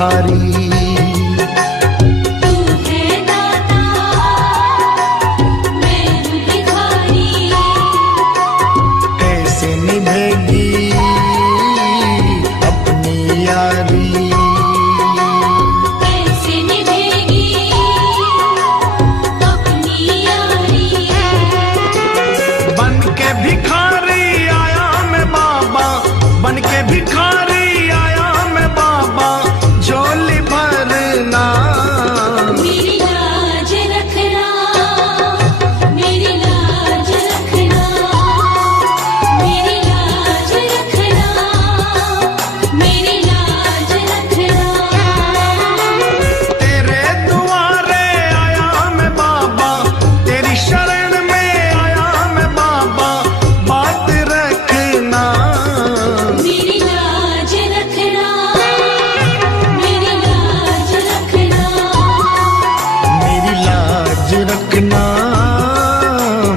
भिखारी। तू है दाता, मैं हूँ भिखारी। कैसे निभेगी अपनी यारी। कैसे निभेगी अपनी यारी। बन के भिखारी आया मैं बाबा, बन के भिखारी आया मैं बाबा, झोली भरना। मेरी लाज रखना, मेरी लाज रखना, मेरी लाज रखना, मेरी लाज रखना। तेरे दुआरे आया मैं बाबा, तेरी शरण में आया मैं बाबा, बात रखना। मेरी लाज रखना, मेरी लाज रखना, मेरी लाज रखना,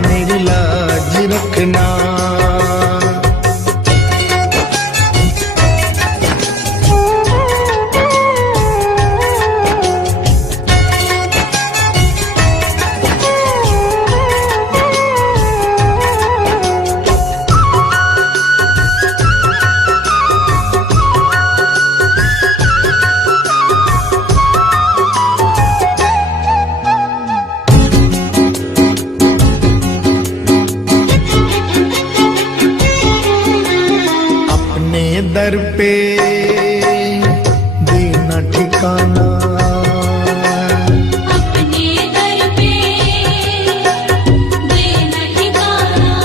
मेरी लाज रखना। अपने दर पे देना ठिकाना। अपने दर पे देना ठिकाना।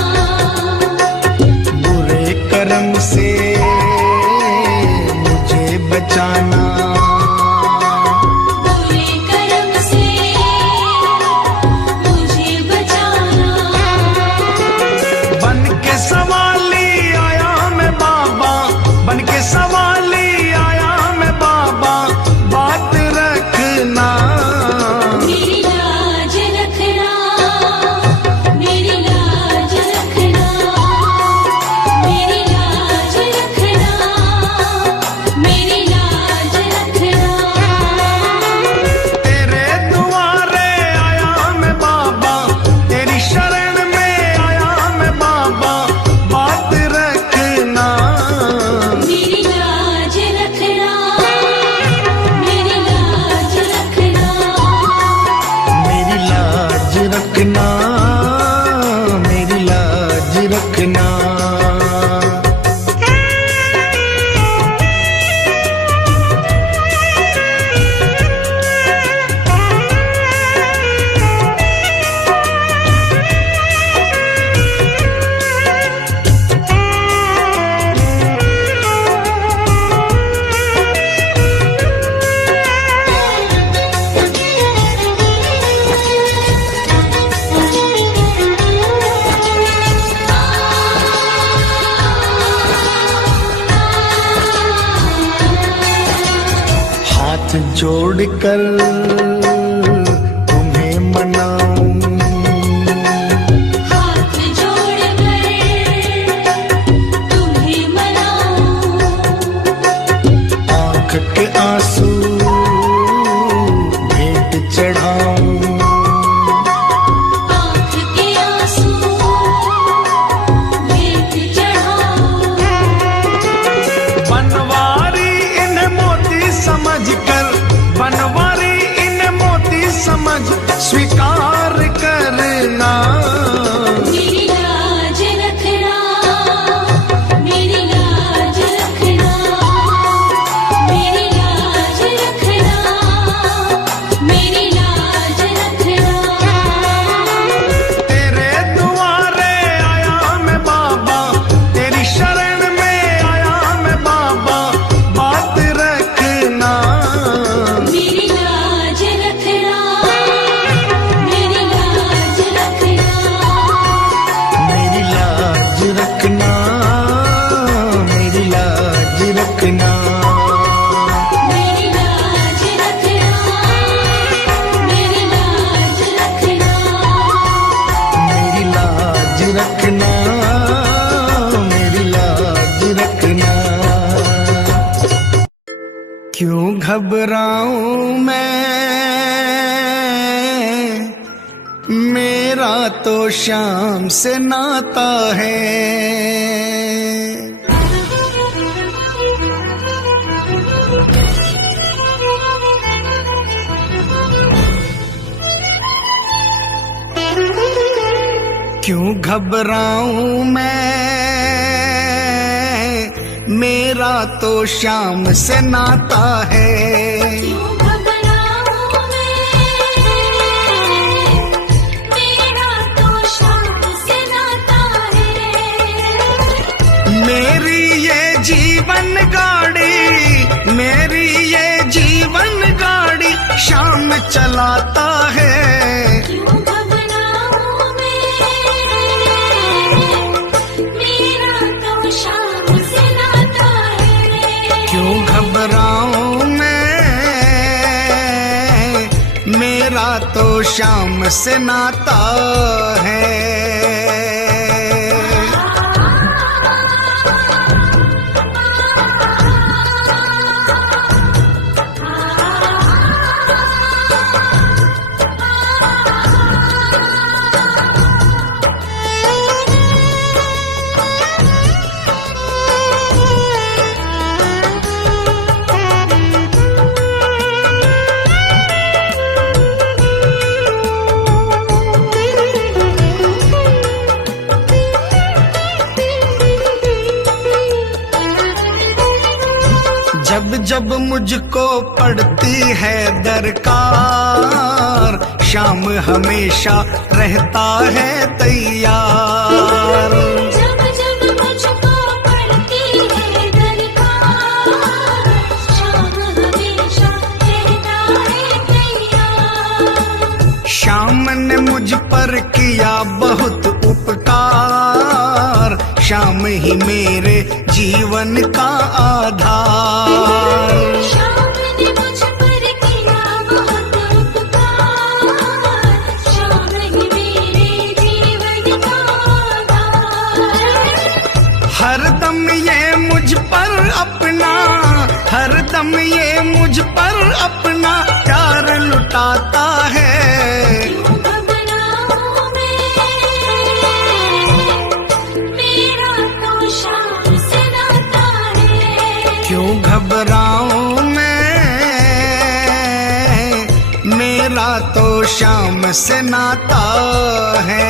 बुरे कर्म से मुझे बचाना। बुरे कर्म से मुझे बचाना। बन के सवाली आया मैं बाबा, बन के सवाली आया मैं बाबा, बात रखना। मेरी लाज रखना, मेरी लाज रखना, मेरी लाज रखना, मेरी लाज रखना। तेरे दुआरे आया मैं बाबा, तेरी शरण में आया मैं बाबा, बात रखना। मेरी लाज रखना, मेरी लाज रखना, मेरी लाज रखना, मेरी लाज रखना। हाथ जोड़कर तुम्हें मनाऊं। हाथ जोड़कर तुम्हें मनाऊं। आंख के आंसू भेंट चढ़ाऊं। आँख के आंसू भेंट चढ़ाऊं। बनवारी इन मोती समझ कर, बनवारी इन मोती समझ स्वीकार करना। मेरी लाज रखना, मेरी लाज रखना, मेरी लाज रखना, मेरी लाज रखना। तेरे दुआरे आया मैं बाबा, तेरी शरण में आया मैं बाबा, बात रखना। क्यों घबराऊं मैं, मेरा तो शाम से नाता है। क्यों घबराऊं मैं, मेरा तो शाम से नाता है। क्यों घबराऊं मैं, मेरा तो शाम से नाता है। मेरी ये जीवन गाड़ी, मेरी ये जीवन गाड़ी शाम चलाता है। क्यों घबराऊं मैं, मेरा तो शाम से नाता है। क्यों घबराऊं मैं, मेरा तो शाम से नाता है। जब जब मुझको पड़ती है दरकार, शाम हमेशा रहता है तैयार। जब जब मुझको पड़ती है दरकार, शाम हमेशा रहता है तैयार। शाम ने मुझ पर किया बहुत उपकार, शाम ही मेरे जीवन का आधार। शाम ने मुझ पर किया बहुत उपकार, शाम ही मेरे जीवन का आधार। हरदम ये मुझ पर अपना, हरदम ये मुझ पर अपना प्यार लुटाता है। क्यों घबराऊं मैं, मेरा तो शाम से नाता है। क्यों घबराऊं मैं, मेरा तो शाम से नाता है।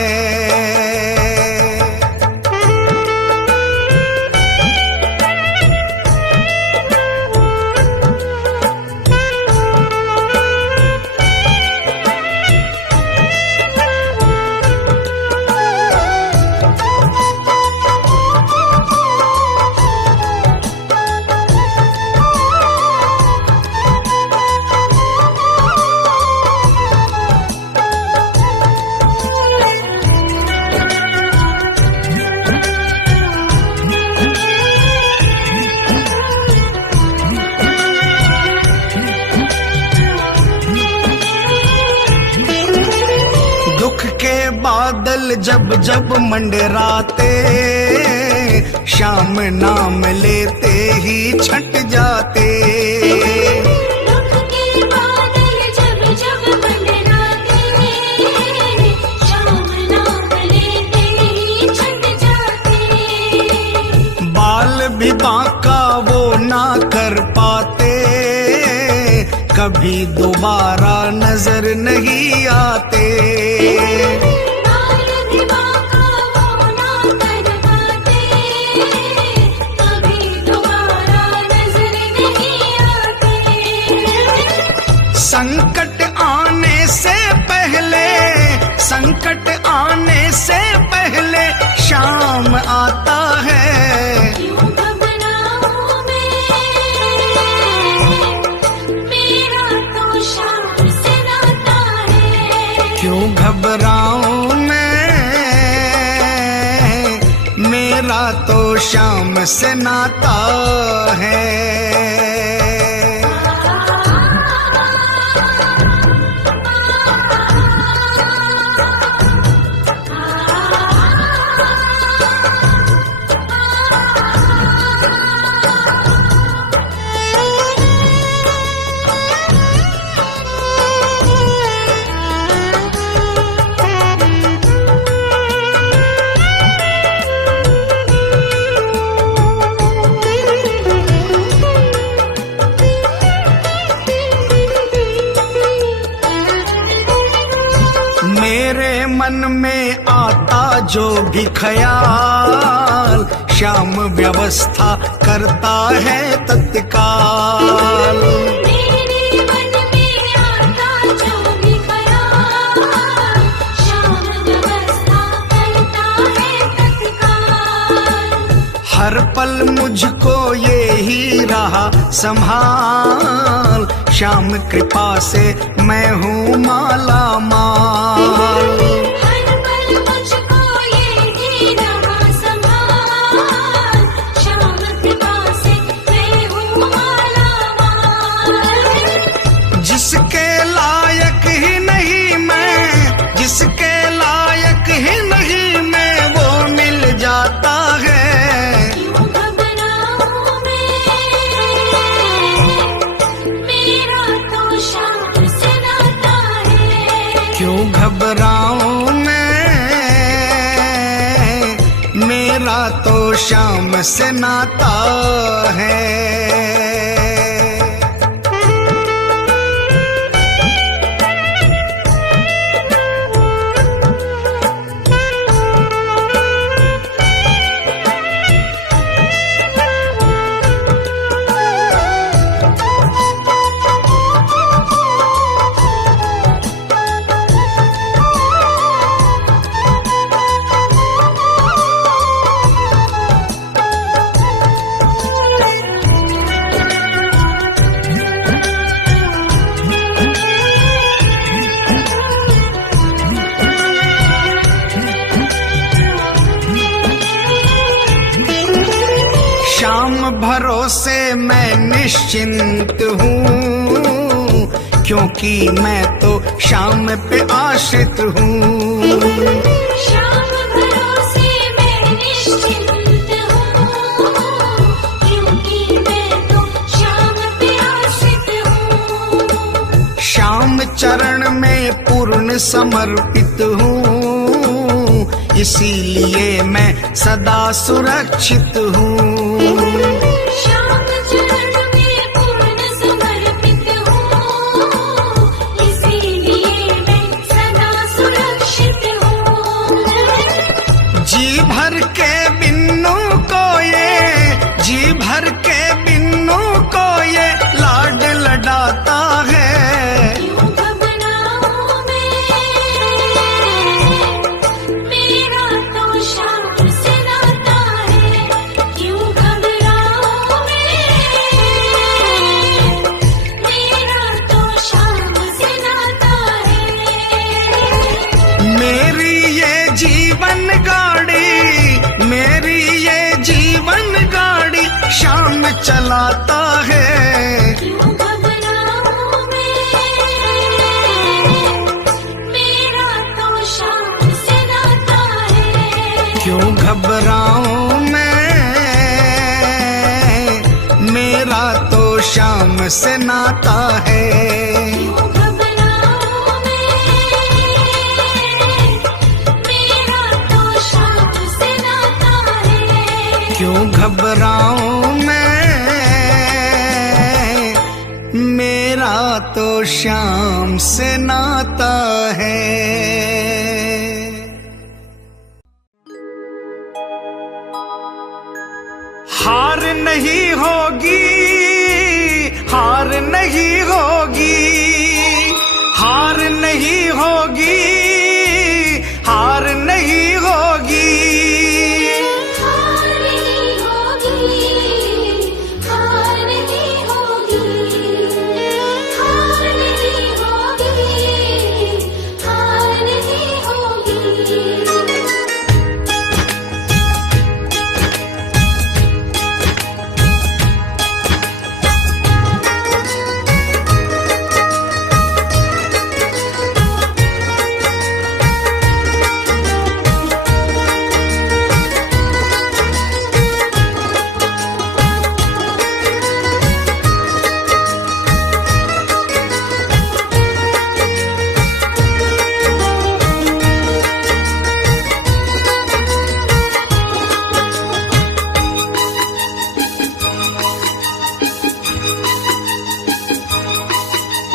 दुख के बादल जब जब मंडराते, शाम नाम लेते ही छट जाते। दुख के बादल जब जब मंडराते, शाम नाम लेते ही छट जाते। बाल भी बांका वो ना कर पाते, कभी दोबारा नजर नहीं आते। बाल भी बांका वो ना कर पाते, कभी दोबारा नजर नहीं आते। संकट आने से पहले, संकट आने से पहले शाम आता है। क्यों घबराऊं मैं, मेरा तो शाम से नाता है। क्यों घबराऊं मैं, मेरा तो शाम से नाता है। में आता जो भी ख्याल, श्याम व्यवस्था करता है तत्काल। मेरे मन में आता जो भी ख्याल, श्याम व्यवस्था करता है तत्काल। हर पल मुझको ये ही रहा संभाल, श्याम कृपा से मैं हूँ माला माल। हर पल मुझको ये ही रहा संभाल, श्याम कृपा से मैं हूँ माला माल। जिसके लायक ही नहीं मैं, जिसके लायक ही नहीं मैं, वो मिल जाता है। क्यों घबराऊं मैं, मेरा तो श्याम से नाता है। क्यों घबराऊं मैं, मेरा तो श्याम से नाता है। श्याम भरोसे मैं निश्चिंत हूँ, क्योंकि मैं तो श्याम पे आश्रित हूँ। श्याम भरोसे मैं निश्चिंत हूँ, क्योंकि मैं तो श्याम पे आश्रित हूँ। श्याम चरण में पूर्ण समर्पित हूँ, इसीलिए मैं सदा सुरक्षित हूँ। श्याम चरण में पूर्ण समर्पित हूँ, इसीलिए मैं सदा सुरक्षित हूँ। जी भर के बिन्नू को ये, जी भर के बिन्नू को ये लाड लडाता है। क्यों घबराऊं मैं, मेरा तो श्याम से नाता है। क्यों घबराऊं मैं, मेरा तो श्याम से नाता है। मेरी ये जीवन गाड़ी, मेरी ये जीवन गाड़ी श्याम चलाता है। क्यों घबराऊं मैं, मेरा तो श्याम से नाता है। क्यों घबराऊं मैं, मेरा तो श्याम से नाता है। क्यों घबराऊं मैं, मेरा तो श्याम से नाता है। क्यों घबराऊं मैं, मेरा तो श्याम से नाता है। हार नहीं होगी, हार नहीं होगी, हार नहीं होगी, हार नहीं होगी। हार नहीं होगी, हार नहीं होगी, हार नहीं होगी, हार नहीं होगी।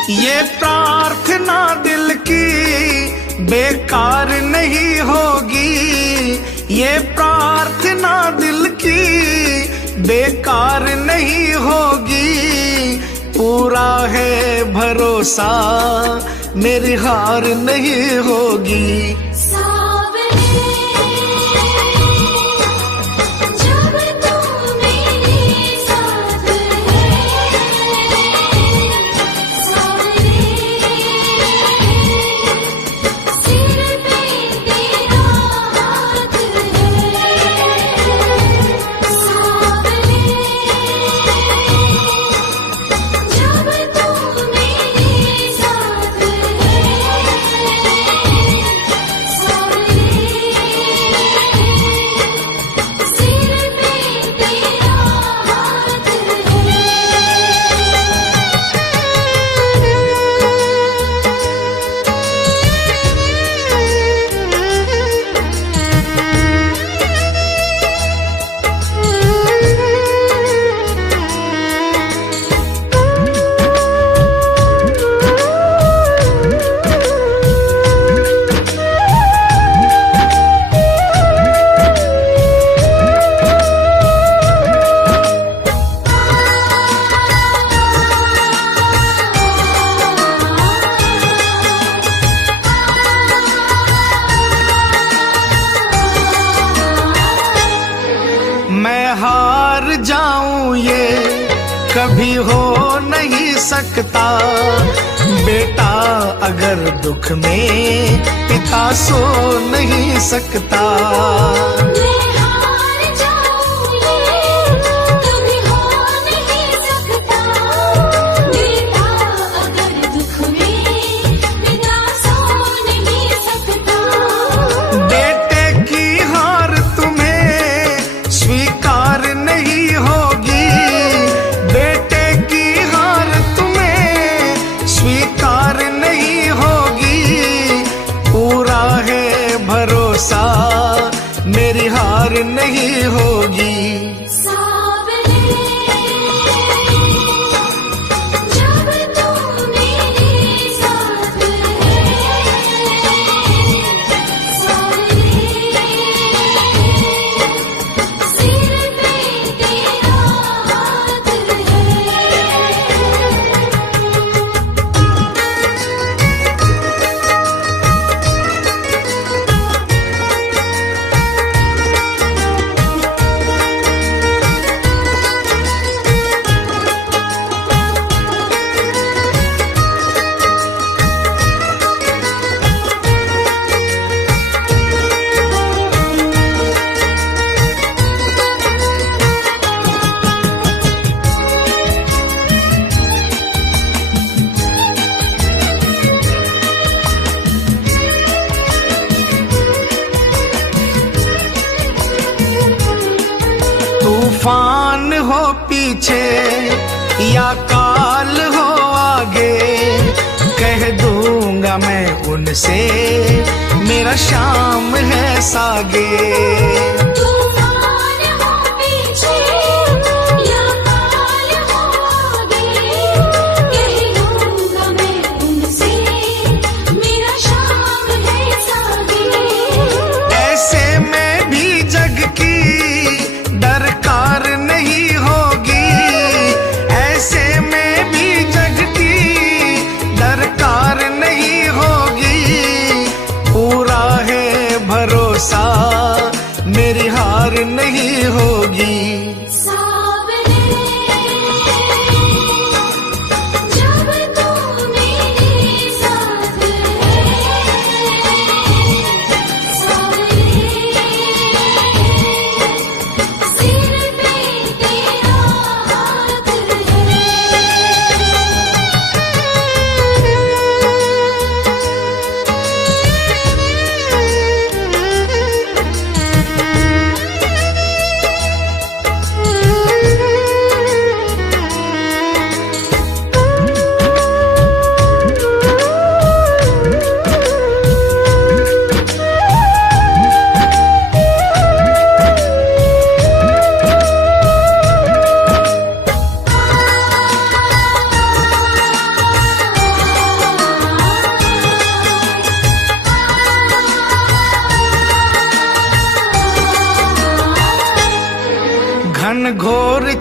ये प्रार्थना दिल की बेकार नहीं होगी ये प्रार्थना दिल की, बेकार नहीं होगी, पूरा है भरोसा मेरी हार नहीं होगी। जब तू मेरे साथ है, सावरे सिर पे तेरा हाथ है, सावरे जब तू मेरे साथ है, सावरे सिर पे तेरा हाथ है। मैं हार जाऊं ये कभी हो नहीं सकता, बेटा अगर दुख में पिता सो नहीं सकता। मैं हार जाऊं ये कभी हो नहीं सकता, बेटा अगर दुख में पिता सो नहीं सकता। बेटे की हार तुम्हें स्वीकार नहीं होगी, बेटे की हार तुम्हें स्वीकार नहीं होगी, पूरा है भरोसा मेरी हार नहीं होगी। सावरे जब तू मेरे साथ है, सावरे सिर पे तेरा हाथ है। तूफान हो पीछे या काल हो आगे, कह दूंगा मैं उनसे मेरा शाम है सागे। तूफान हो पीछे या काल हो आगे, कह दूंगा मैं उनसे मेरा शाम है सागे। ऐसे में भी जग की दरकार नहीं होगी, ऐसे में भी जग की दरकार नहीं होगी, पूरा है भरोसा मेरी हार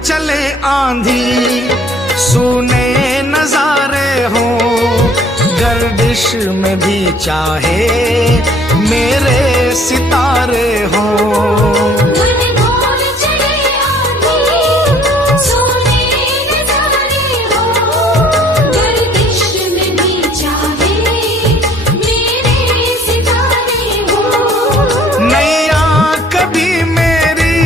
चले आंधी, सुने नजारे हो, गर्दिश में भी चाहे मेरे सितारे हो। घनघोर चले आंधी, सोने नजारे हो, गर्दिश में भी चाहे मेरे सितारे हो। नैया कभी मेरी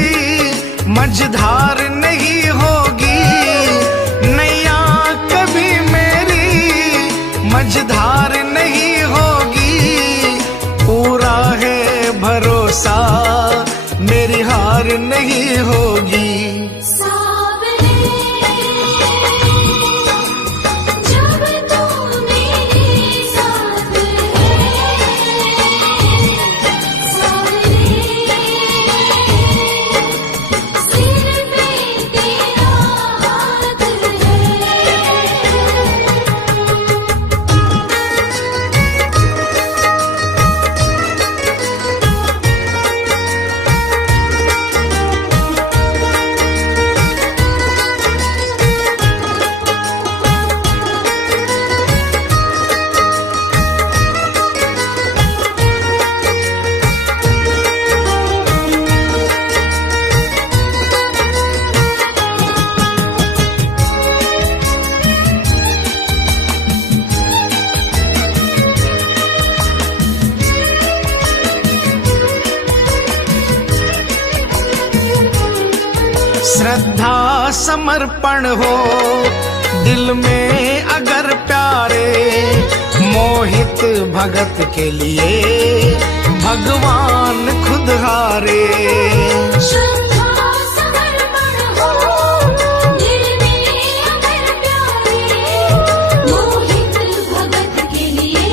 मझधार नहीं होगी, नैया कभी मेरी मझधार नहीं होगी, पूरा है भरोसा मेरी हार नहीं होगी। सावरे जब तू मेरे साथ है, सावरे सिर पे तेरा हाथ है। श्रद्धा समर्पण हो दिल में अगर प्यारे, मोहित भगत के लिए भगवान खुद हारे। श्रद्धा समर्पण हो दिल में अगर प्यारे, मोहित भगत के लिए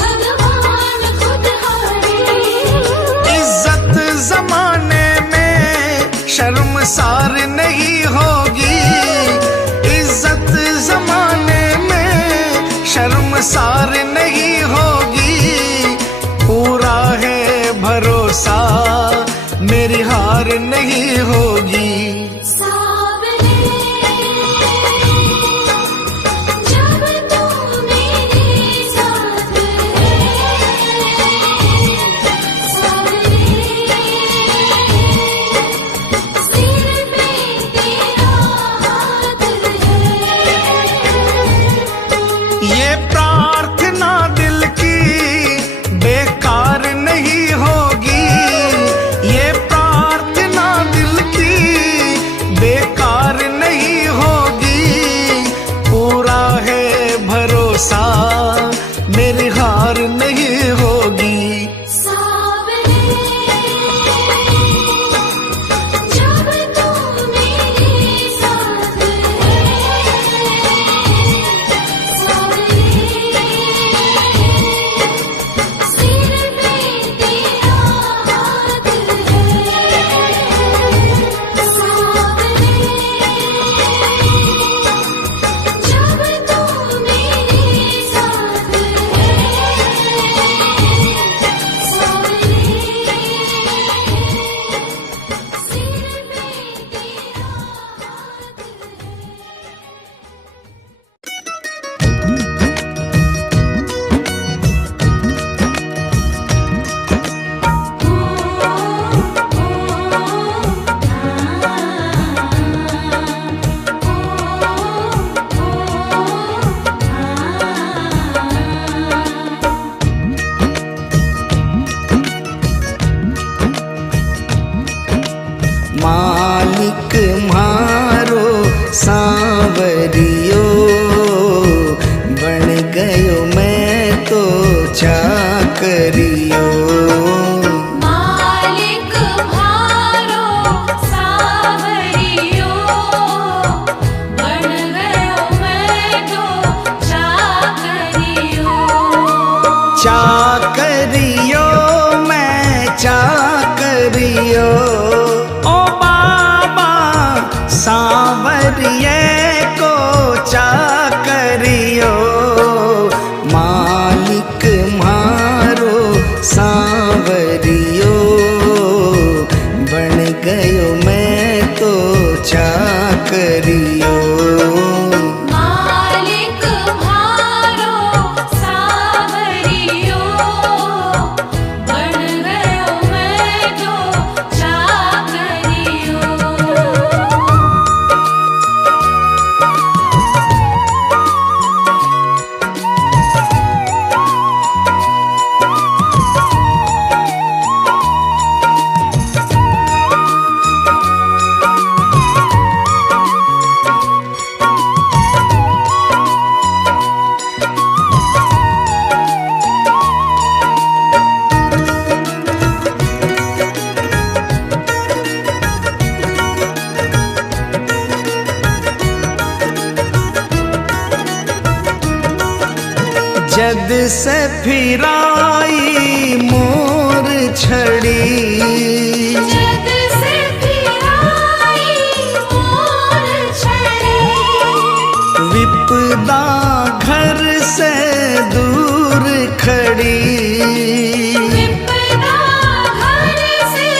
भगवान खुद हारे। इज्जत जमाने में शर्मसार नहीं होगी, इज्जत जमाने में शर्मसार नहीं होगी, पूरा है भरोसा मेरी हार जद से फिराई मोर छड़ी, जद से फिराई मोर छड़ी, विपदा घर से दूर खड़ी, विपदा घर से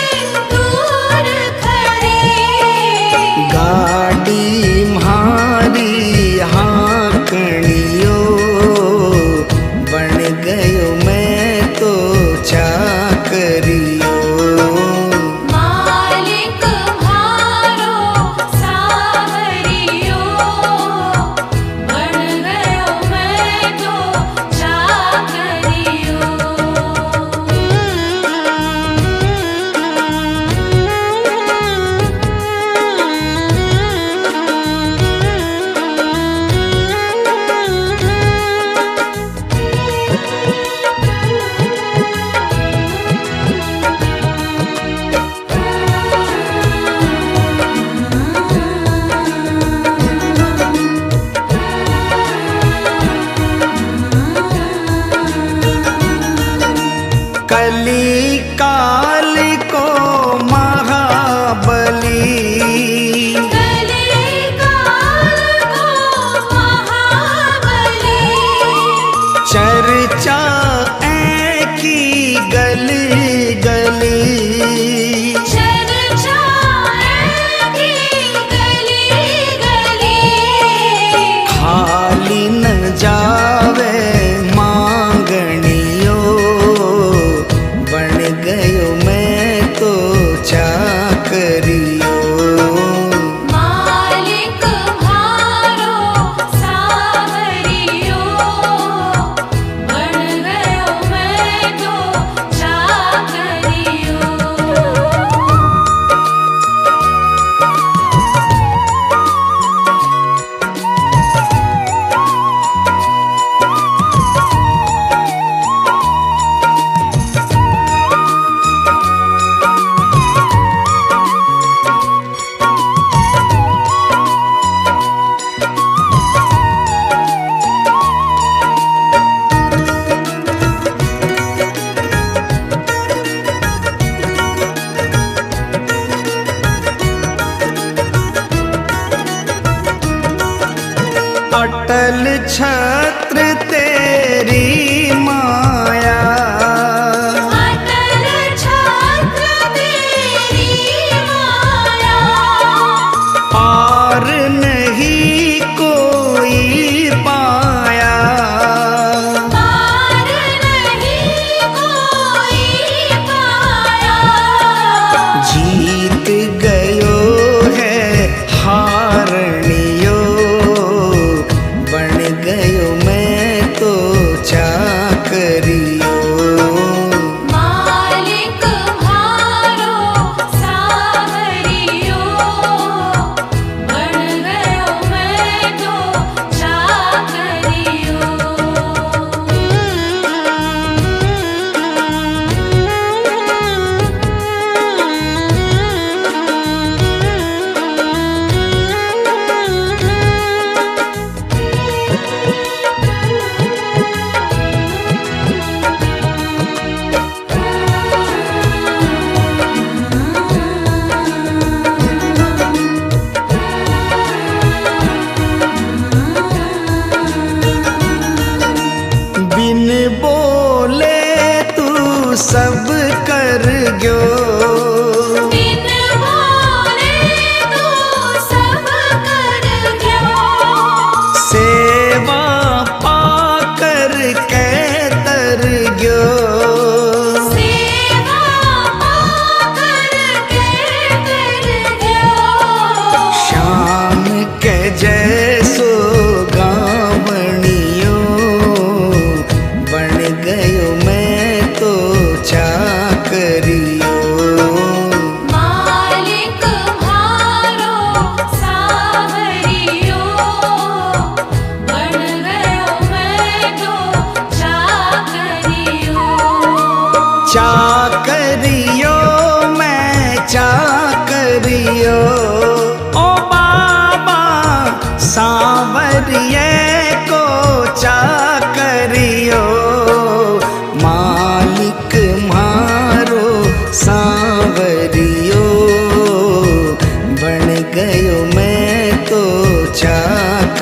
दूर खड़ी, गाड़ी म्हारी हाँकणियो, बन गयो मैं तो चाकरियो। मालिक म्हारो सावरियो, बन गयो मैं तो चाकरियो। कली काल को महाबली, कली काल को महाबली, चर्चा ऐ की गली गली, चर्चा की गली गली, खाली न जावे मांगणियो, बन गयो मैं तो चाकरियो। मालिक म्हारो सावरियो, बन गयो मैं तो चाकरियो। अटल छत्र तेरी माया, अटल छत्र तेरी माया, पार नहीं कोई पाया, पार नहीं कोई पाया, जीत गयो है हारनियो, बन गयो मैं तो चाकरियो। मालिक म्हारो सावरियो, बन गयो मैं तो चाकरियो। बिन बोले तू सब कर गयो, बिन बोले तू सब कर गयो, सेवा पाकर के तर गयो, सेवा पाकर के कर गयो, शाम के जैसो गावणियो, बन गयो मैं तो चाकरियो।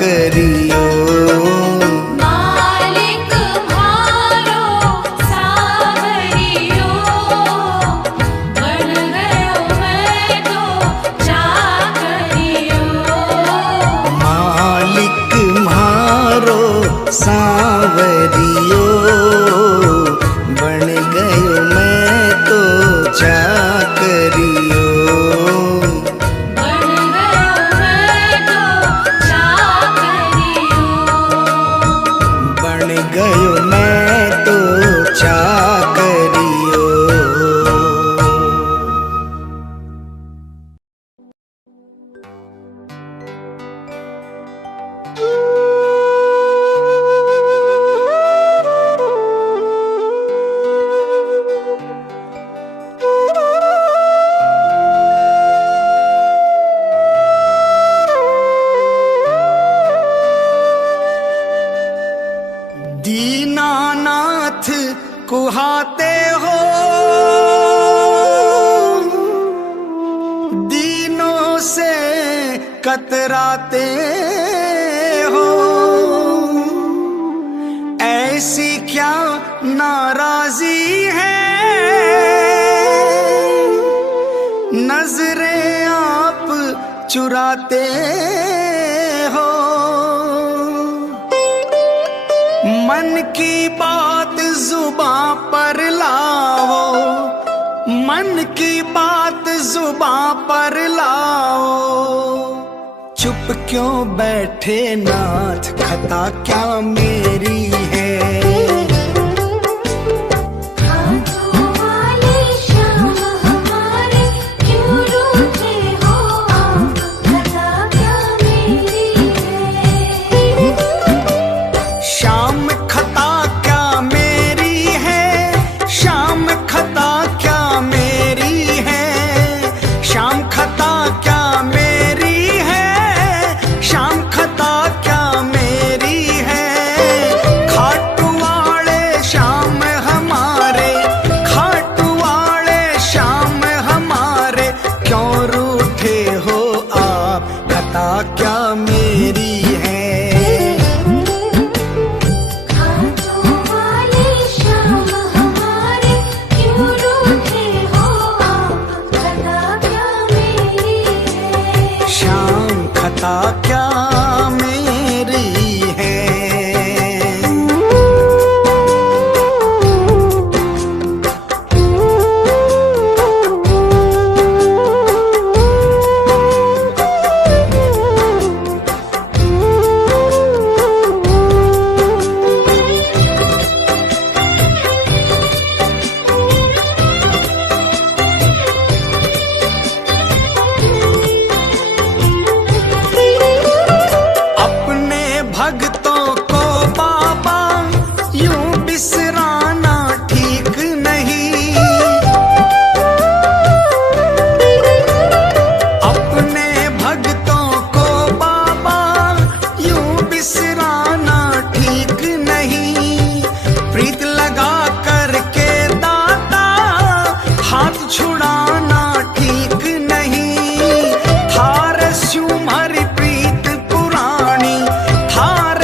करियो। मालिक म्हारो सावरियो, बन गयो मैं तो चाकरियो। मालिक म्हारो सावरियो, बन गयो मैं तो चाकरियो। बन गयो मैं तो चाकरियो। बन गयो मैं तो चाकरियो। दीनानाथ कुहाते हो, दीनों से कतराते हो। ऐसी क्या नाराजी है, नजरें आप चुराते हो। मन की बात जुबां पर लाओ, मन की बात जुबां पर लाओ। चुप क्यों बैठे नाथ, खता क्या मेरी है। हाथों वाले श्याम हमारे क्यों रूठे हो आप, खता क्या मेरी है। शाम खता क्या मेरी है, शाम खता क्या मेरी है। शाम खता क्या मेरी है, शाम खता क्या मेरी है। खाटू वाले श्याम हमारे, खाटू वाले श्याम हमारे क्यों रूठे हो आप, खता क्या मेरी है। हाथों वाले श्याम हमारे क्यों रूठे हो आप, खता क्या मेरी है। शाम खता क्या मेरी है। अपने भक्तों को बाबा यूं बिसराना ठीक नहीं। अपने भक्तों को बाबा यूं बिसराना ठीक नहीं। प्रीत लगा करके दाता हाथ छुड़ाना ठीक नहीं। थार स्यूम हरि प्रीत पुरानी, थार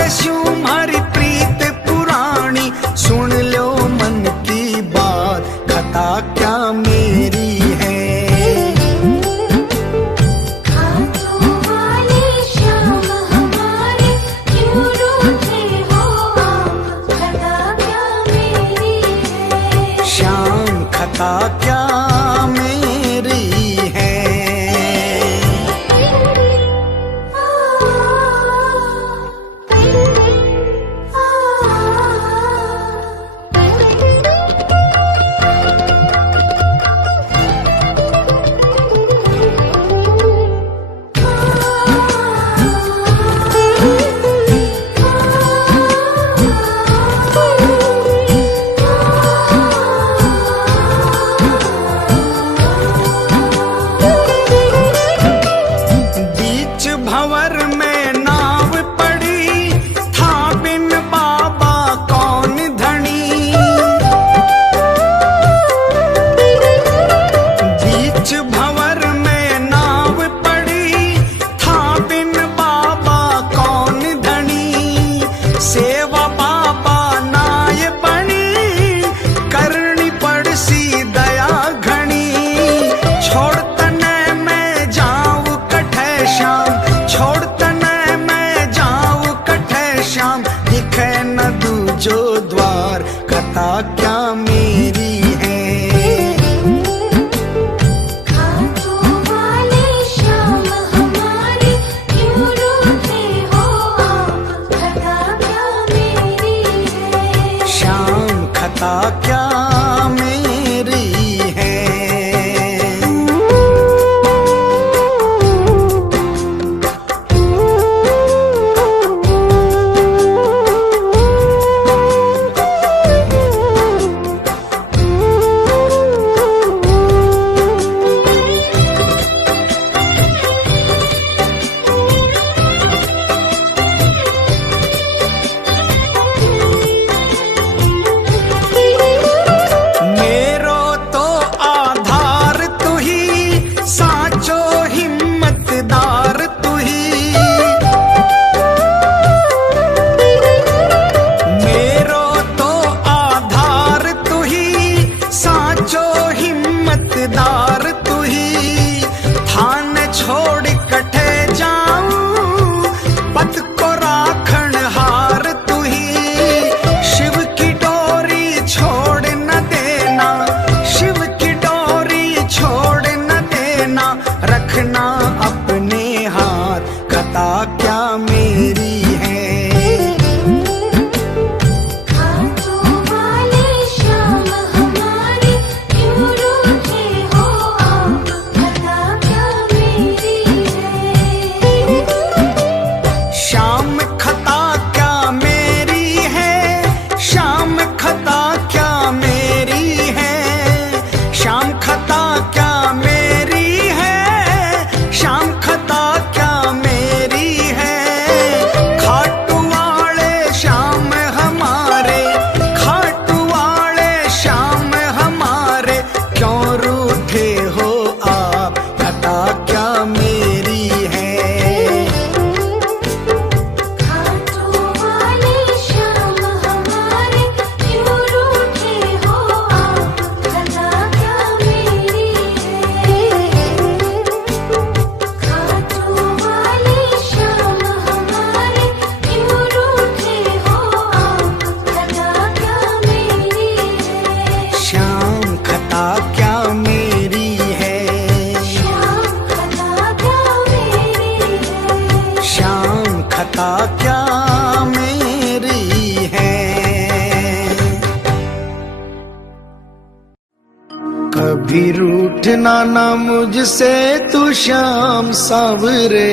खता क्या मेरी है। कभी रूठना ना मुझसे तू श्याम सावरे,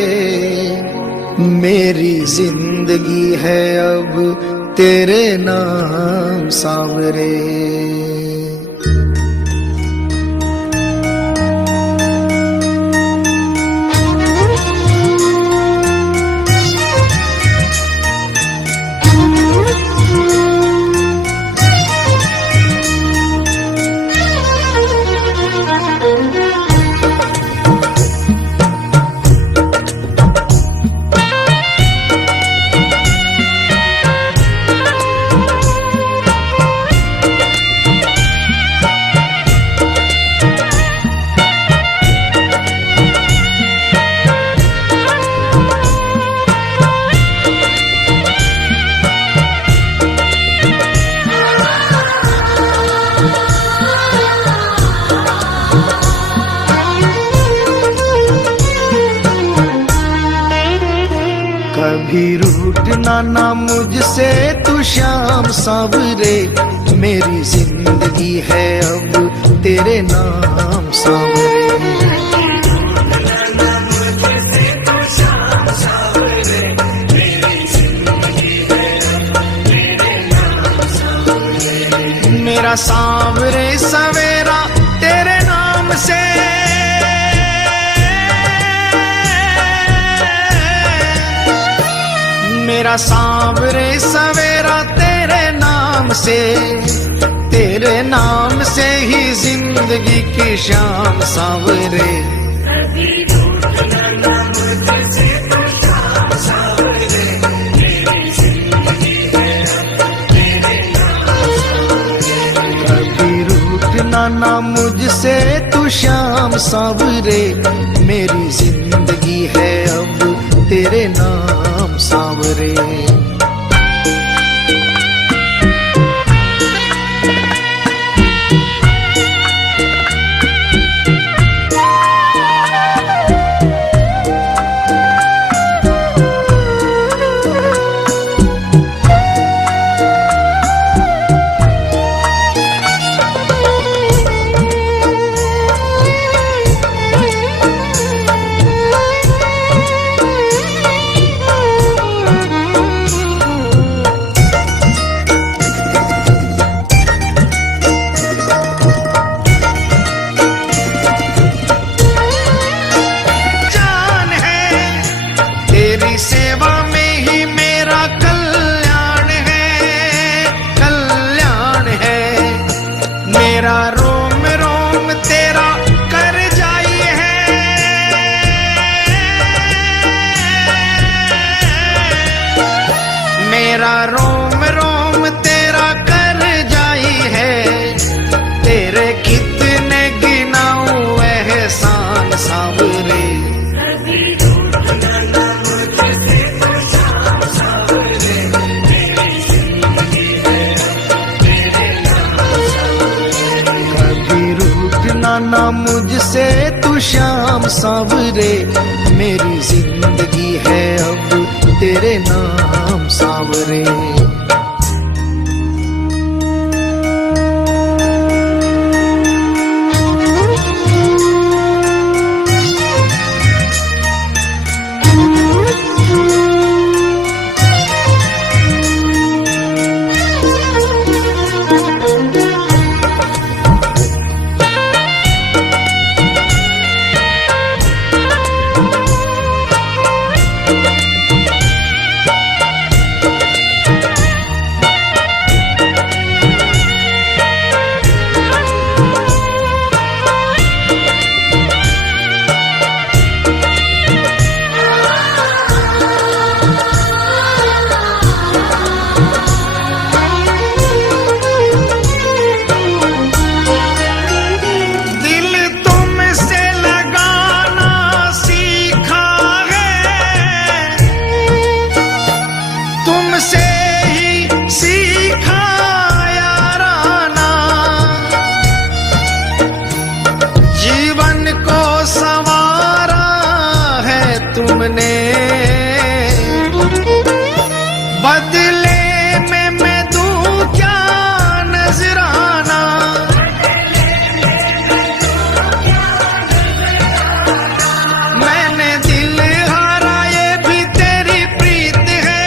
मेरी जिंदगी है अब तेरे नाम सावरे। कभी रूठना ना मुझसे तू श्याम सावरे, मेरी जिंदगी है अब तेरे नाम सावरे। मेरा सांवरे सवेरा तेरे नाम से, मेरा सांवरे सवेरा तेरे नाम से, तेरे नाम से ही जिंदगी की शाम सांवरे। कभी रूठना ना मुझसे तू श्याम सांवरे, मेरी जिंदगी है अब तेरे नाम सांवरे। मेरा रोम रोम तेरा कर जाई है, तेरे कितने गिनाऊं एहसान सांवरे। ना मुझसे तू शाम सांवरे, मेरी जिंदगी है अब तेरे नाम सांवरे। तुमने बदले में मैं दूं क्या नजराना, मैंने दिल हारा ये भी तेरी प्रीत है,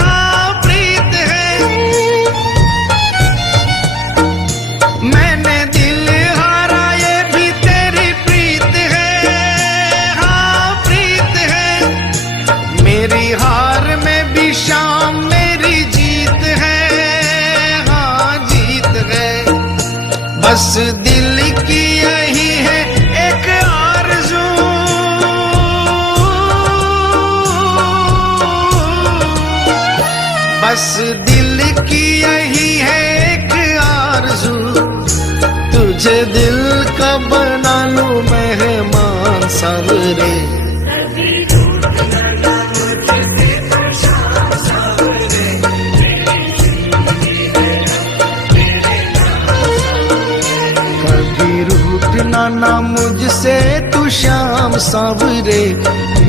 हाँ प्रीत है। मैंने दिल हारा ये भी तेरी प्रीत है, मेरी हार में भी शाम मेरी जीत है, हाँ जीत है। बस दिल की यही है एक आरज़ू, बस दिल की यही है एक आरज़ू, तुझे दिल का बना लूं मेहमान सांवरे। ना मुझसे तू शाम सांवरे,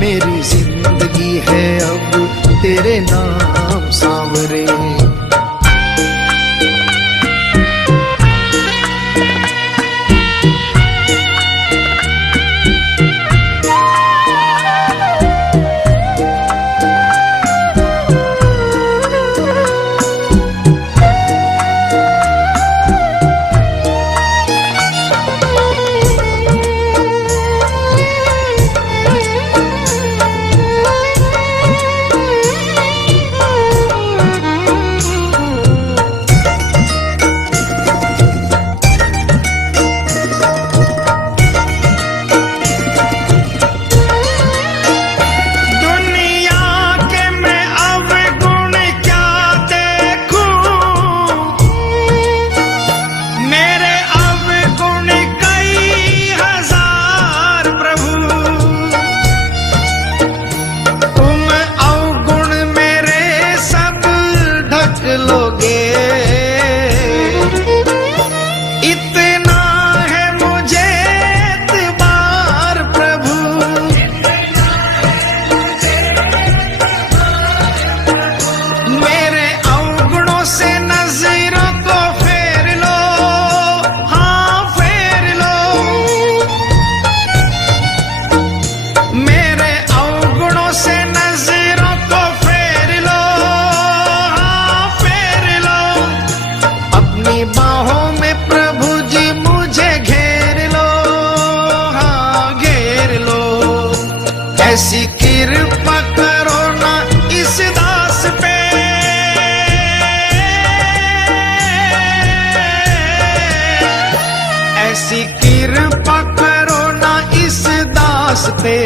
मेरी जिंदगी है अब तेरे नाम सांवरे। ऐसी कृपा करो ना इस दास पे, ऐसी कृपा करो ना इस दास पे,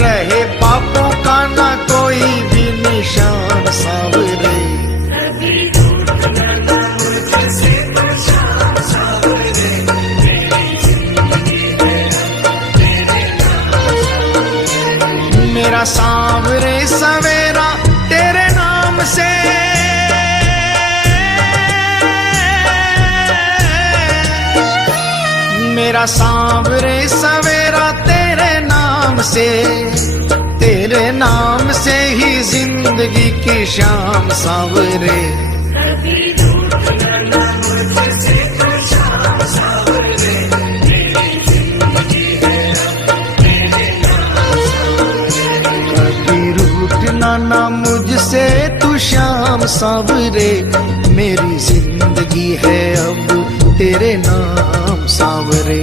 रहे पापों का ना कोई भी निशान सा मेरा सांवरे सवेरा तेरे नाम से ही जिंदगी की शाम सांवरे। कभी रूठना ना मुझसे तो शाम सांवरे, मेरी जिंदगी है अब तेरे नाम सांवरे। कभी रूठना ना मुझसे तू शाम सांवरे, मेरी जिंदगी है अब तेरे नाम सांवरे।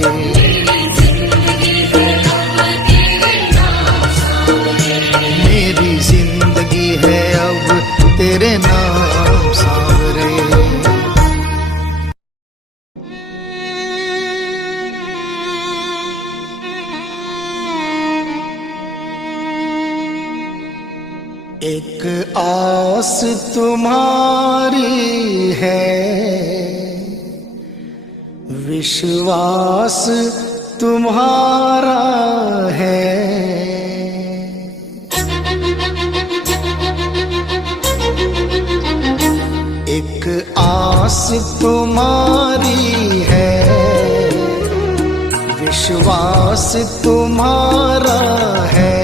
मेरी जिंदगी है अब तेरे नाम सांवरे। एक आस तुम्हारी है, विश्वास तुम्हारा है। एक आस तुम्हारी है, विश्वास तुम्हारा है।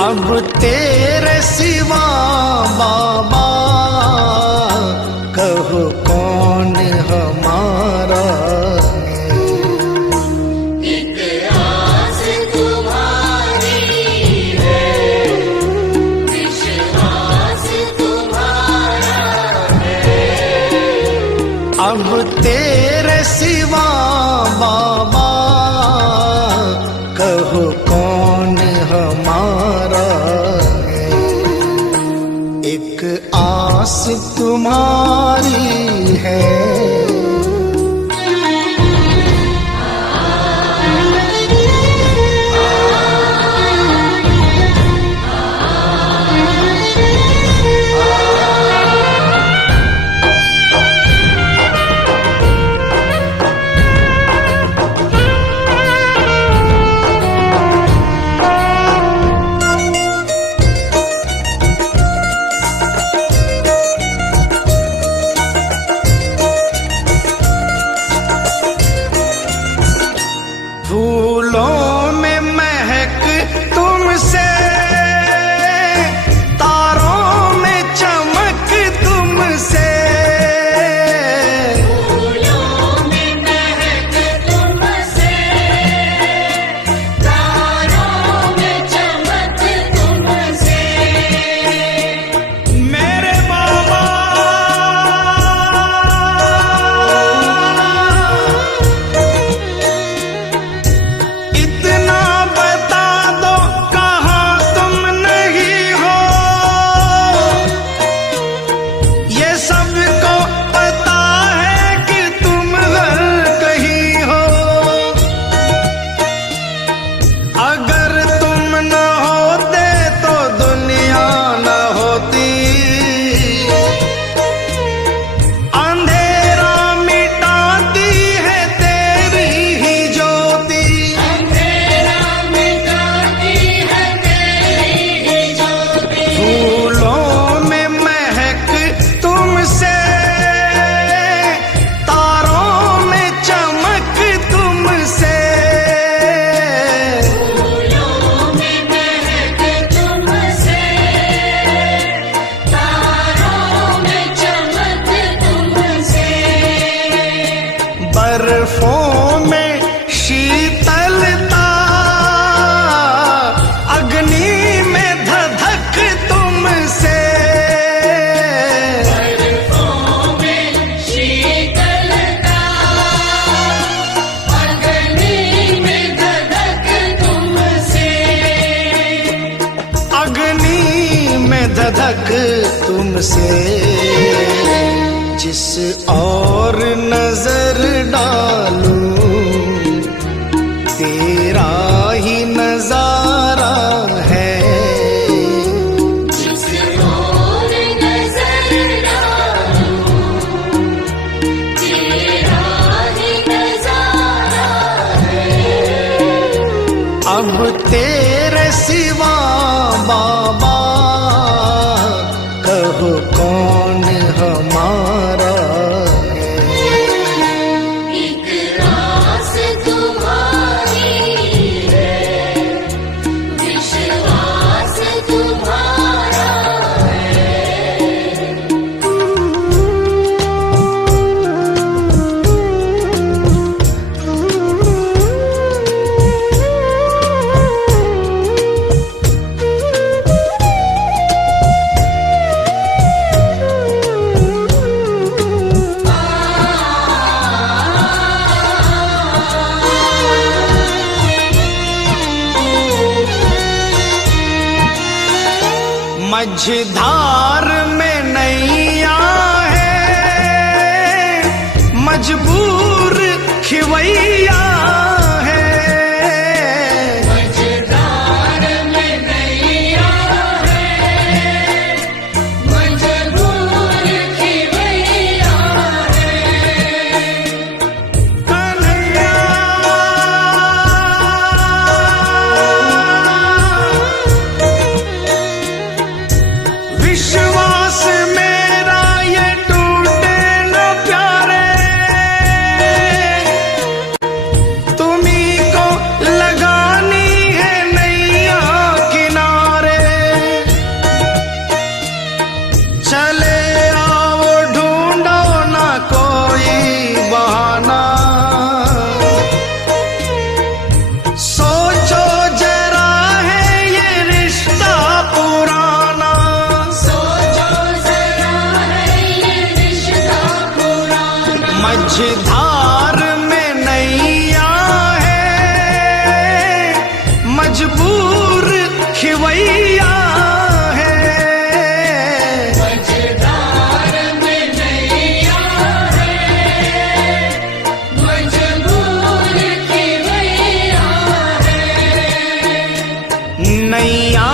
अब तेरे सिवा बाबा कहो कौन हमारा है। एक आस तुम्हारी है, विश्वास तुम्हारा है। अब तेरे सिवा बाबा कहो कौन हमारा है। एक आस तुम्हारी है। फूलों में महक तुमसे, तारों में चमक तुमसे। फूलों में महक तुमसे, तारों में चमक तुमसे। मेरे बाबा इतना बता दो कहाँ तुम नहीं हो, ये सबको पता है कि तुम हर कहीं हो। अगर तुम न होते तो दुनिया न होती, अंधेरा मिटाती है तेरी ही ज्योति। अंधेरा मिटाती है तेरी ही ज्योति। फूलों में महक तुमसे, तारों में चमक तुमसे। फूलों में महक तुमसे, तारों में चमक तुमसे। बर्फों में शीतलता, अग्नि में धधक तुमसे। बर्फों में शीतलता, अग्नि में धधक तुमसे। अग्नि में धधक तुमसे। जिस और नजर डालूं तेरा ही नजारा है। जिस ओर नजर डालूं, तेरा ही नजारा है। अब तेरे मझधार में नैया है, मजबूर खिवैया है। मझधार में नैया है, मजबूर खिवैया है। कन्हैया विश्वास मेरा ये टूटे न प्यारे, तुम्ही को लगानी है नैया किनारे। चले आओ ढूंढो ना कोई बहाना, सोचो जरा है ये रिश्ता पुराना। सोचो जरा है ये रिश्ता पुराना। मझधार में नैया है, मजबूर खिवैया है। मझधार में नैया है, मजबूर खिवैया है। नैया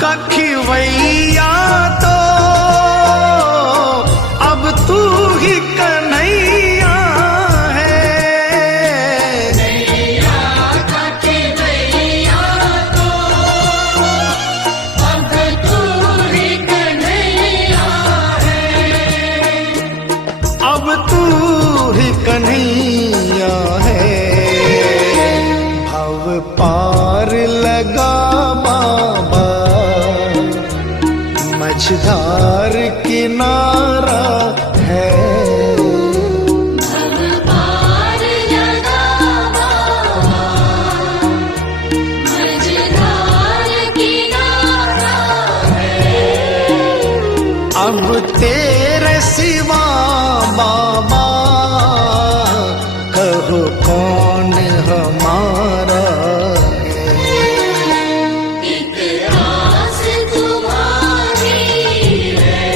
का खिवैया तो अब तू ही कन्हैया है। नैया का खिवैया तो अब तू ही कन्हैया है। अब तू ही कन्हैया है। भव पार लगा बाबा, मझधार किनारा है। भव पार लगा बाबा, मझधार किनारा है। अब तेरे सिवा बाबा, कहो कौन हमारा है। एक आस तुम्हारी है,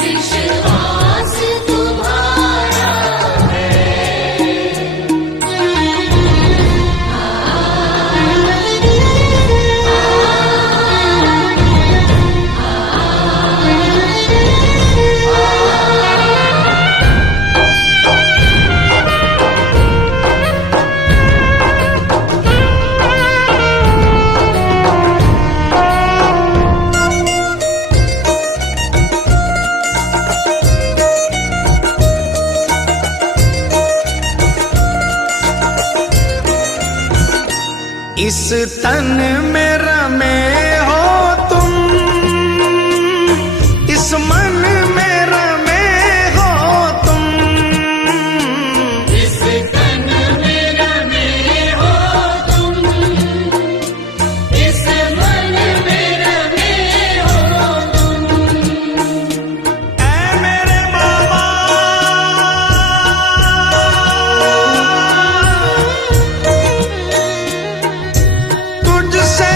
विश्वास तुम्हारा इस तन में रमे हो तुम, इस मन में रमे हो तुम। इस तन में रमे हो तुम, इस मन में रमे हो तुम। ऐ मेरे बाबा, तुझसे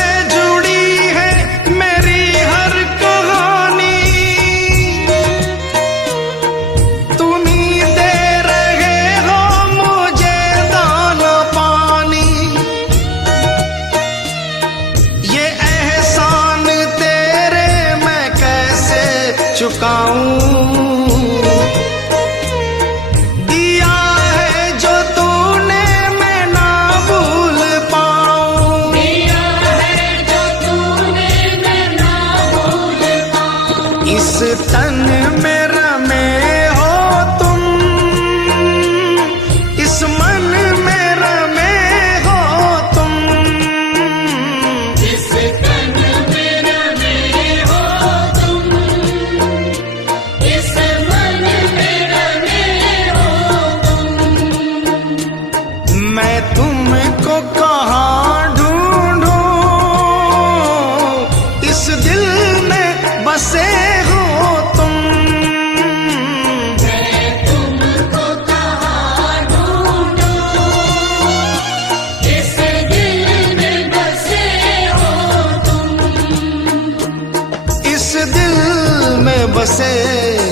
बसे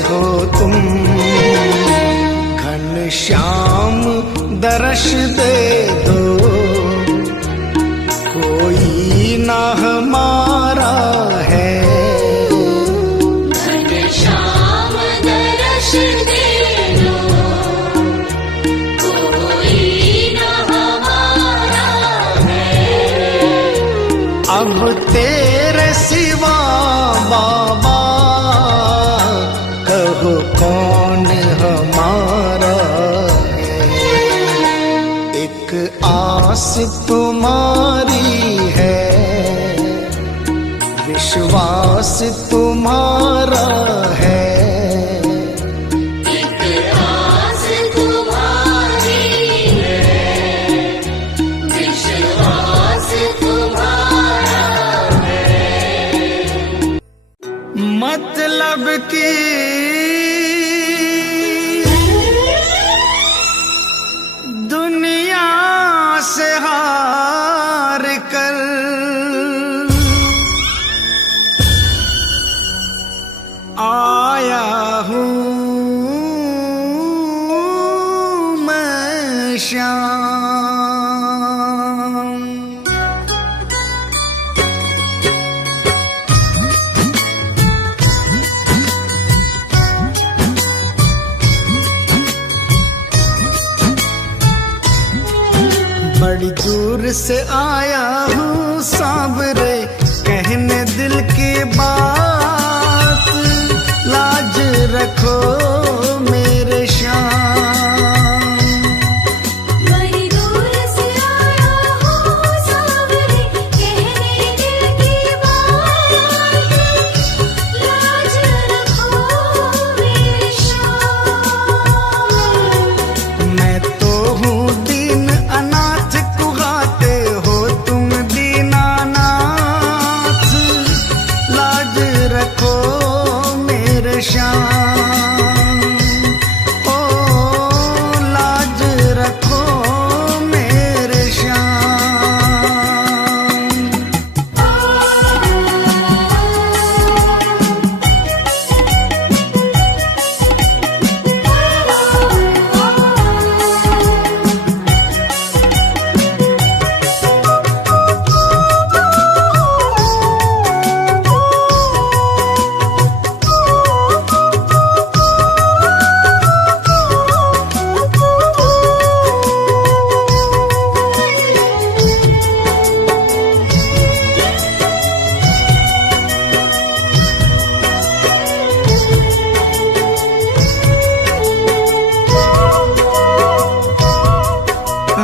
हो तुम, घनश्याम दर्श दे दो, कोई ना हमारा है। घनश्याम दर्श दे दो, कोई न हमारा है। अब तेरे सिवा बाबा कहो कौन हमारा है। एक आस तुम्हारी है, विश्वास तुम्हारा है। एक आस तुम्हारी है, विश्वास तुम्हारा है। मतलब की दुनिया से हार कर आया हूँ मैं श्याम। बड़ी दूर से आया हूँ सांवरे, कहने दिल की बात, लाज रखो मेरे श्याम। बड़ी दूर से आया हूँ सांवरे, कहने दिल की बात, लाज रखो मेरे श्याम। मैं तो हूँ दीन अनाथ, कुहाते हो तुम दीनानाथ, लाज रखो मेरे श्याम। ओ लाज रखो मेरे श्याम।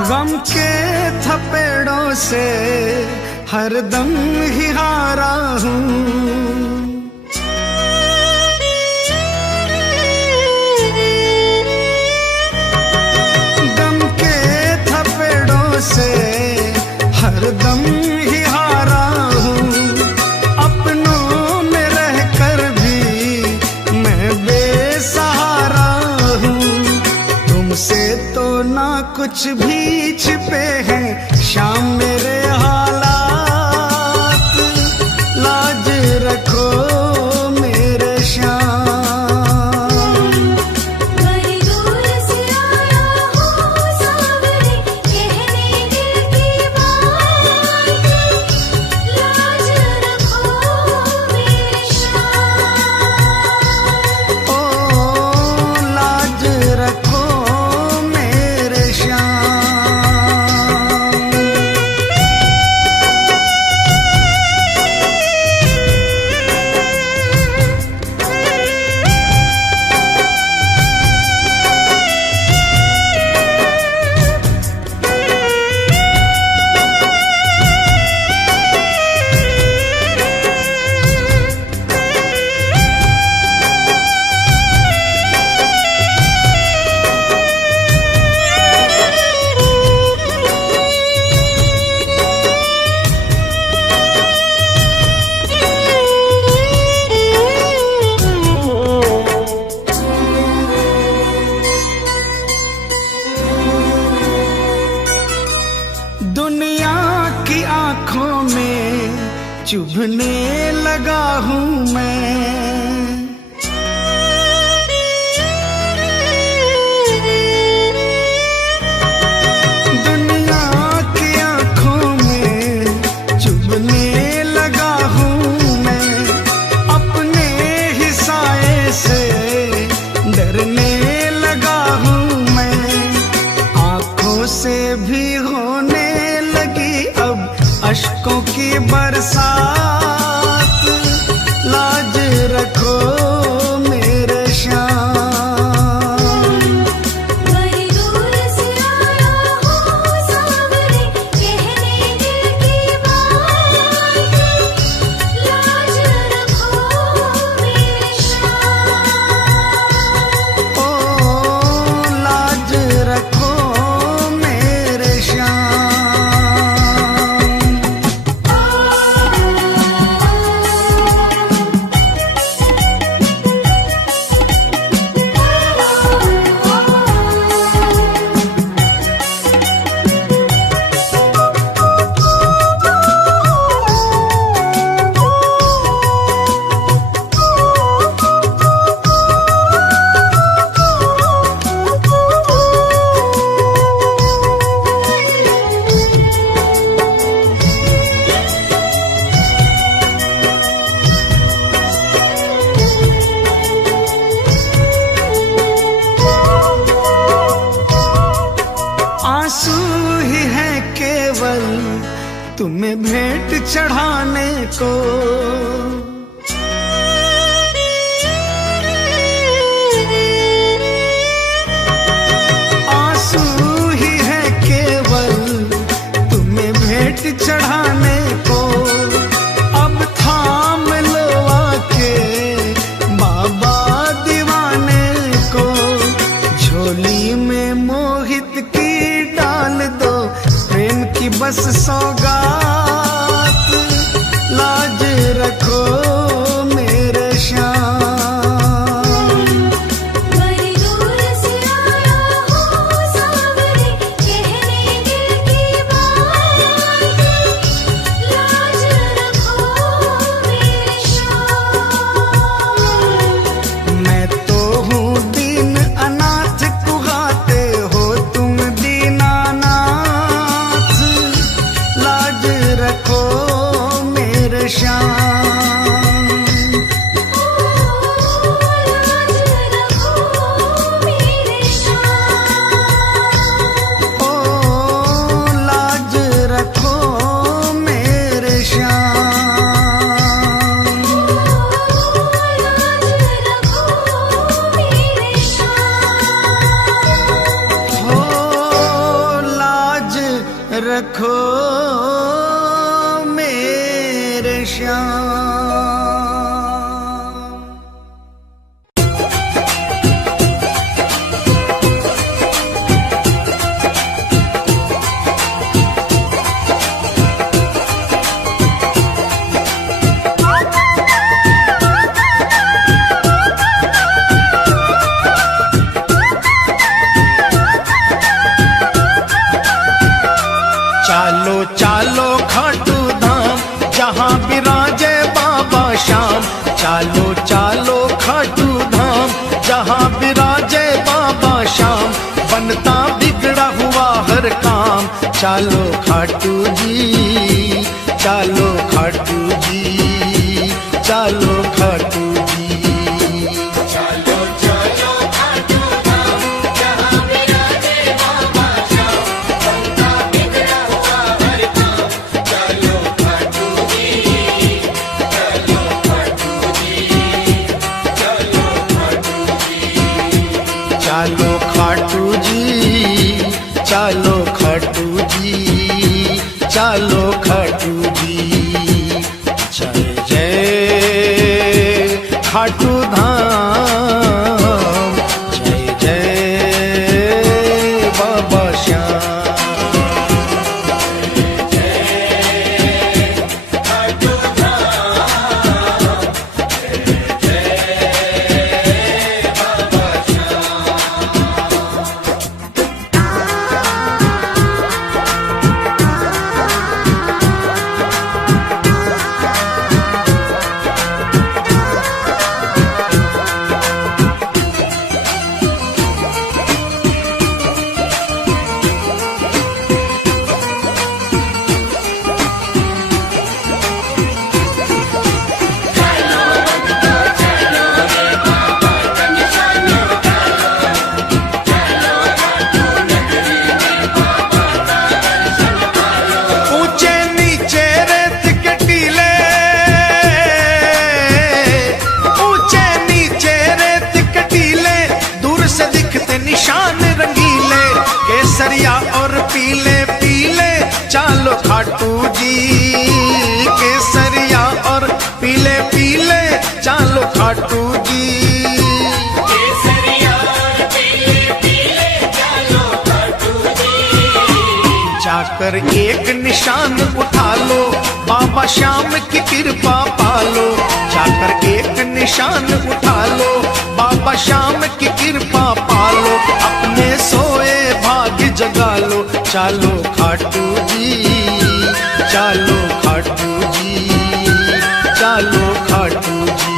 गम के थपेड़ों से हरदम ही हारा हूँ, गम के थपेड़ों से हरदम ही हारा हूँ। अपनों में रहकर भी मैं बेसहारा हूँ, तुमसे तो ना कुछ भी छिपे हैं शाम मेरे हालात, लाज रखो मेरे श्याम। बड़ी दूर से आया हूँ सांवरे, कहने दिल की बात, लाज रखो मेरे श्याम। ओ लाज रखो मेरे श्याम। चुभने लगा हूँ मैं, बरसात, लाज रखो मेरे श्याम। बड़ी दूर से आया हूँ सावरे, कहने दिल की बात, लाज रखो मेरे श्याम। ओ लाज रखो मेरे श्याम। आंसू ही है केवल तुम्हें भेंट चढ़ाने को, आंसू ही है केवल तुम्हें भेंट चढ़ाने को। अब थाम लो आके बाबा दीवाने को, झोली में मोहित की डाल दो प्रेम की बस सौगात, लाज रखो मेरे श्याम। बड़ी दूर से आया हूँ सावरे, कहने दिल की बात, लाज रखो मेरे श्याम। मैं तो हूँ दीन अनाथ, कुहाते हो तुम दीनानाथ, लाज रखो मेरे श्याम। लाज रखो मेरे श्याम। ओ लाज रखो मेरे श्याम। चालो चालो खाटू धाम, जहाँ विराजे बाबा श्याम। चालो चालो खाटू धाम, जहाँ विराजे बाबा श्याम। बनता बिगड़ा हुआ हर काम, चालो खाटू जी, चालो खाटू जी, चालो खाटू जी। चालो खाटू जी, चालो खाटू जी, चालो खाटू जी। जय जय खाटू धाम, जय जय बाबा श्याम। निशान रंगीले, केसरिया और पीले पीले चालो खाटू जी। केसरिया और पीले पीले चालो खाटू जी। जाकर एक निशान उठा लो, बाबा श्याम की कृपा पालो। जाकर एक निशान उठा लो, बाबा श्याम की कृपा पालो। अपने सोए भाग्य जगा लो, चालो खाटू जी, चालो खाटू जी, चालो खाटू जी।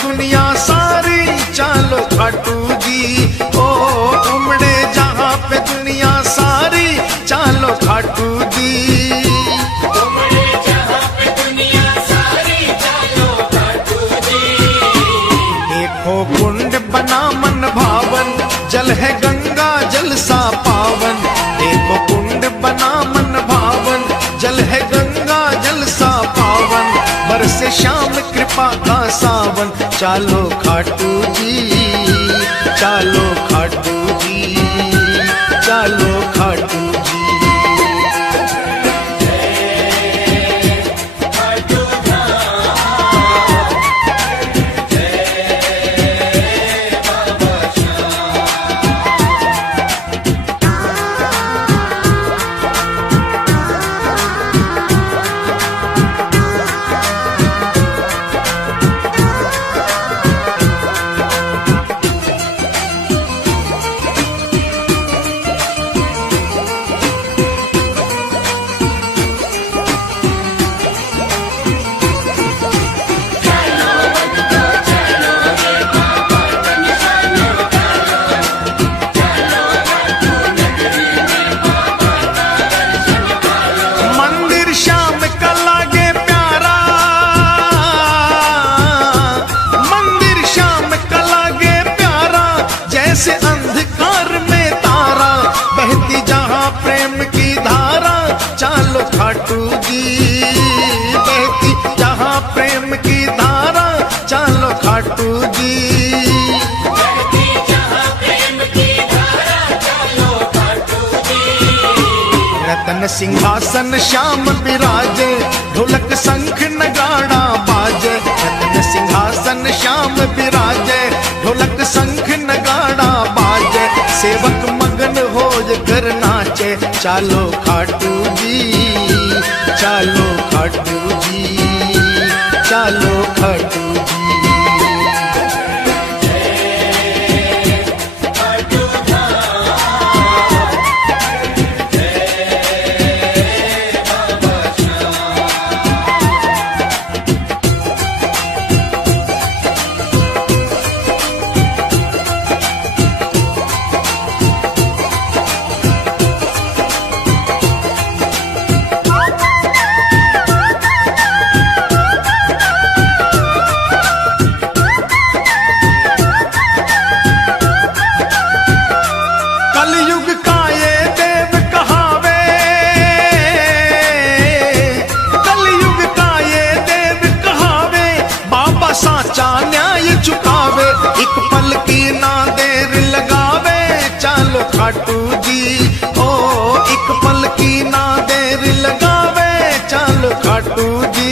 दुनिया सारी चालो खाटू जी। ओ उमड़े जहां पे दुनिया सारी चालो खाटू जी। उमड़े जहां पे दुनिया सारी चालो खाटू जी। देखो कुंड बना मन भावन, जल है गंगा जल सा पावन। देखो कुंड बना मन भावन, जल है गंगा जल सा पावन। बरसे श्याम कृपा का सावन, चालो खाटू जी, चालो खाटू जी, चालो खाटू जी। जैसे अंधकार में तारा, बहती जहां प्रेम की धारा, चालो खाटू जी। बहती जहां प्रेम की धारा, चालो खाटू जी। बहती जहां प्रेम की धारा, चालो खाटू जी। रतन सिंहासन श्याम विराजे, ढोलक शंख नगाड़ा बाजे। रतन सिंहासन श्याम विराजे, ढोलक शंख नगाड़ा बाजे। सेवक मगन हो कर नाचे, चालो खाटू जी, चालो खाटू जी, चालो खाटू जी। साचा न्याय चुकावे, एक पल की ना देर लगावे, चालो खाटू जी। ओ एक पल की ना देर लगावे, चालो खाटू जी।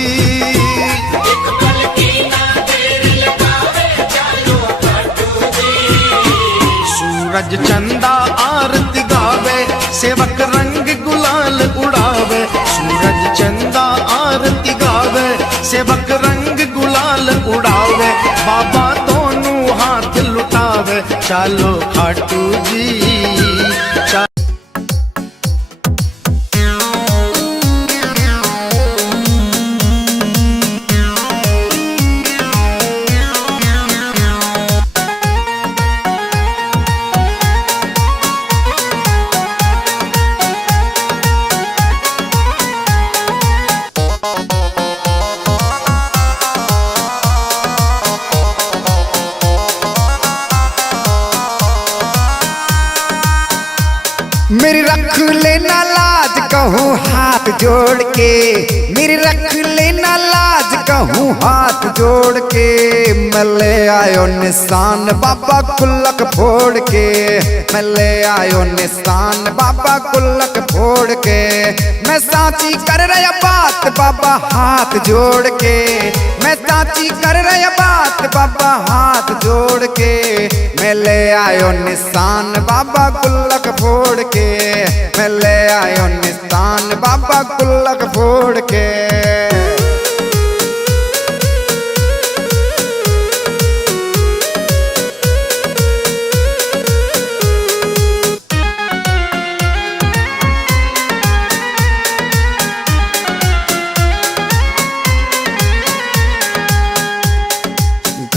एक पल की ना देर लगावे, चालो खाटू जी। सूरज चंदा आरती गावे, सेवक रंग गुलाल उड़ावे। सूरज चंदा आरती गावे, सेवक रंग गुलाल उड़ावे। बाबा दोनों हाथ चालो खाटू जी मेरी रख लेना लाज कहूँ हाथ जोड़ के, मेरी रख लेना लाज कहूँ हाथ जोड़ के। मैं ले आयो निशान बाबा गुल्लक फोड़ के, मैं ले आयो निशान बाबा गुल्लक फोड़ के। मैं साची कर रहा बात बाबा हाथ जोड़ के, मैं साची कर रहा बात बाबा हाथ जोड़ के। मैं ले आयो निशान बाबा गुल्लक फोड़ के, मैं ले आयो निशान बाबा गुल्लक फोड़ के।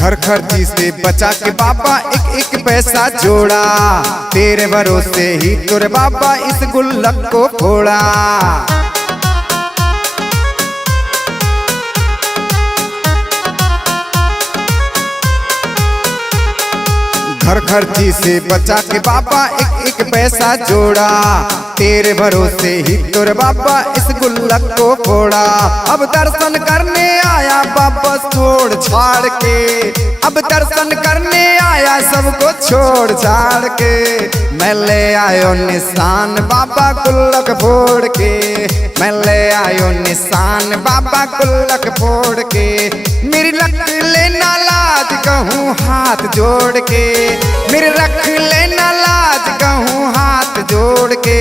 घर खर्ची से बचा के बाबा एक एक पैसा जोड़ा, तेरे भरोसे ही तुर बाबा इस गुल्लक को फोड़ा। घर खर्ची से बचा के बाबा एक एक पैसा जोड़ा, तेरे भरोसे ही तुर बाबा इस गुल्लक को फोड़ा। अब दर्शन करने आया बाबा छोड़ छाड़ के, अब दर्शन करने आया सबको छोड़ छाड़ के। मैं ले आयो निशान बाबा गुल्लक फोड़ के, मैं ले आयो निशान बाबा गुल्लक फोड़ के। मेरी रख लेना लाज कहूँ हाथ जोड़ के, मेरी रख लेना लाज कहूँ हाथ जोड़ के।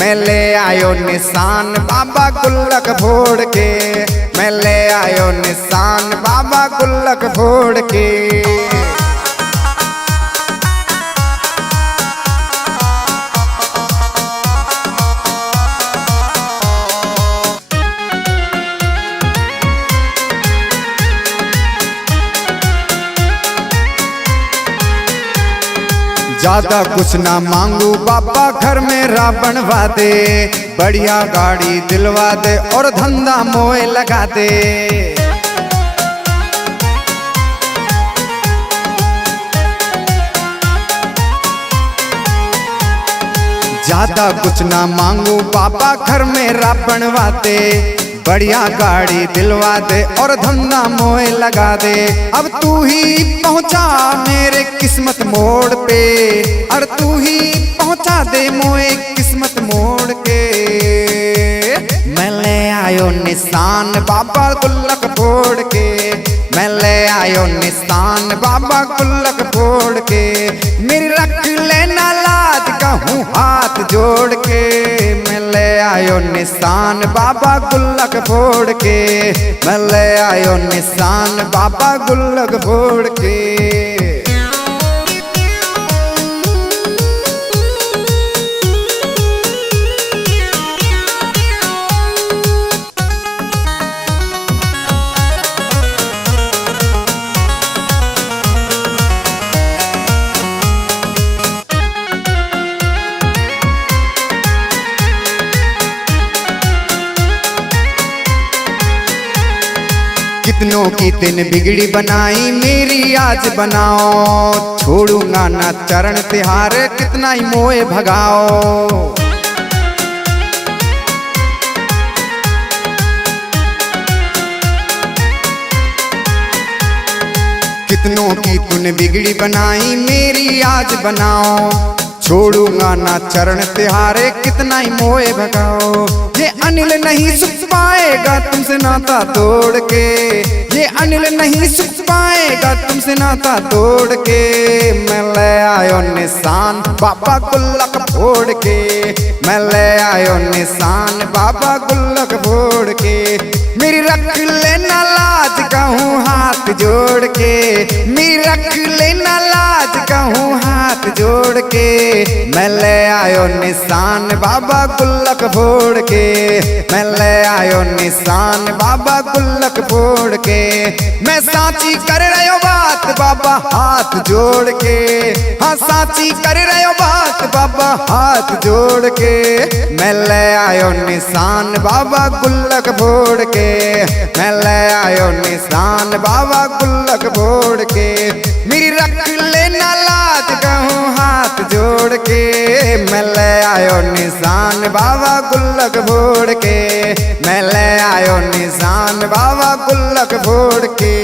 मैं ले आयो निशान बाबा गुल्लक फोड़ के, मैं ले आयो निशान बाबा गुल्लक फोड़ के। ज्यादा कुछ ना मांगू बाबा घर में बनवा दे, बढ़िया गाड़ी दिलवा दे और धंधा मोए लगा दे। ज्यादा कुछ ना मांगू बाबा घर में बनवा दे, बढ़िया गाड़ी दिलवा दे और धंधा मोए लगा दे। अब तू ही पहुंचा मेरे किस्मत मोड़ पे, और तू ही पहुंचा दे मोए किस्मत मोड़ के। मैं ले आयो निशान बाबा गुल्लक फोड़ के, मैं ले आयो निशान बाबा गुल्लक फोड़ के। मेरी रख लेना लाज कहूँ हाथ जोड़ के, मैं ले आयो निशान बाबा गुल्लक फोड़ के, मैं ले आयो निशान बाबा गुल्लक फोड़ के। कितनों की दिन बिगड़ी बनाई मेरी आज बनाओ, छोड़ूंगा ना चरण तिहार कितना ही मोए भगाओ। कितनों की तूने बिगड़ी बनाई मेरी आज बनाओ, छोड़ूंगा ना चरण तिहारे कितना ही मोए भगाओ। ये अनिल नहीं सुख पाएगा तुमसे नाता तोड़ के, ये अनिल नहीं सुख पाएगा तुमसे नाता तोड़ के। मैं ले आयो निशान बाबा गुल्लक फोड़ के, मैं ले आयो निशान बाबा गुल्लक फोड़ के। मेरी रख लेना लाज कहूँ हाथ जोड़ के, मेरी रख लेना लाज कहूँ हाथ हाथ जोड़ के मैं ले आयो निशान बाबा गुल्लक फोड़ के, मैं ले आयो निशान बाबा गुल्लक फोड़ के। मैं साची कर रहो बात बाबा हाथ जोड़ के, हाँ साची कर रहो बात बाबा हाथ जोड़ के। मैं ले आयो निशान बाबा गुल्लक फोड़ के, मैं ले आयो निशान बाबा गुल्लक फोड़ के। मेरी रख लेना लाज कहूँ हाथ जोड़ के, मैं ले आयो निशान बाबा गुल्लक फोड़ के, मैं ले आयो निशान बाबा गुल्लक फोड़ के।